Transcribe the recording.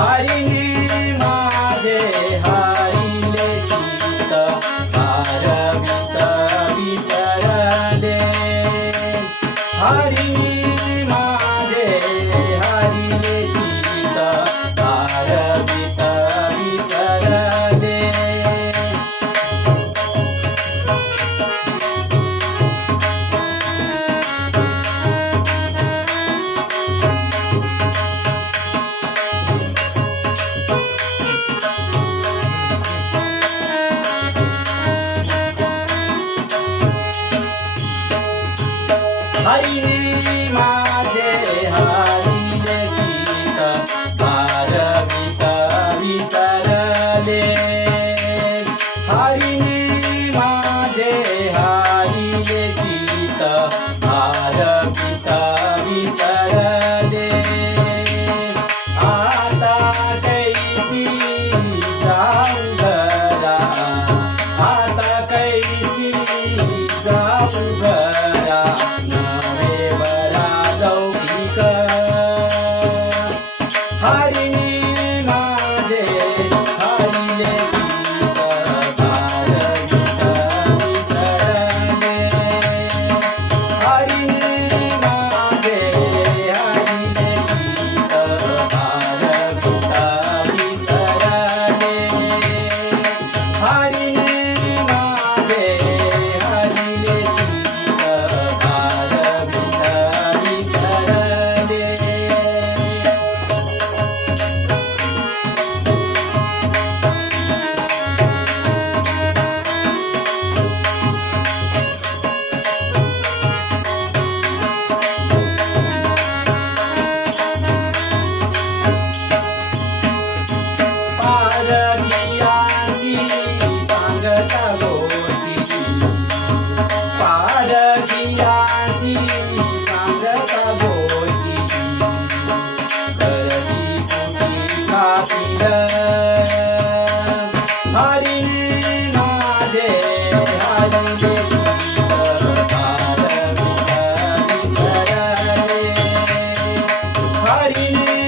हरिणे माझे हरिले चित हरवित विसरले हरिणी हरिण मे हारी गीत आर पिता विरले हरिण मे गीत हर पिता Hiding. ni Marília.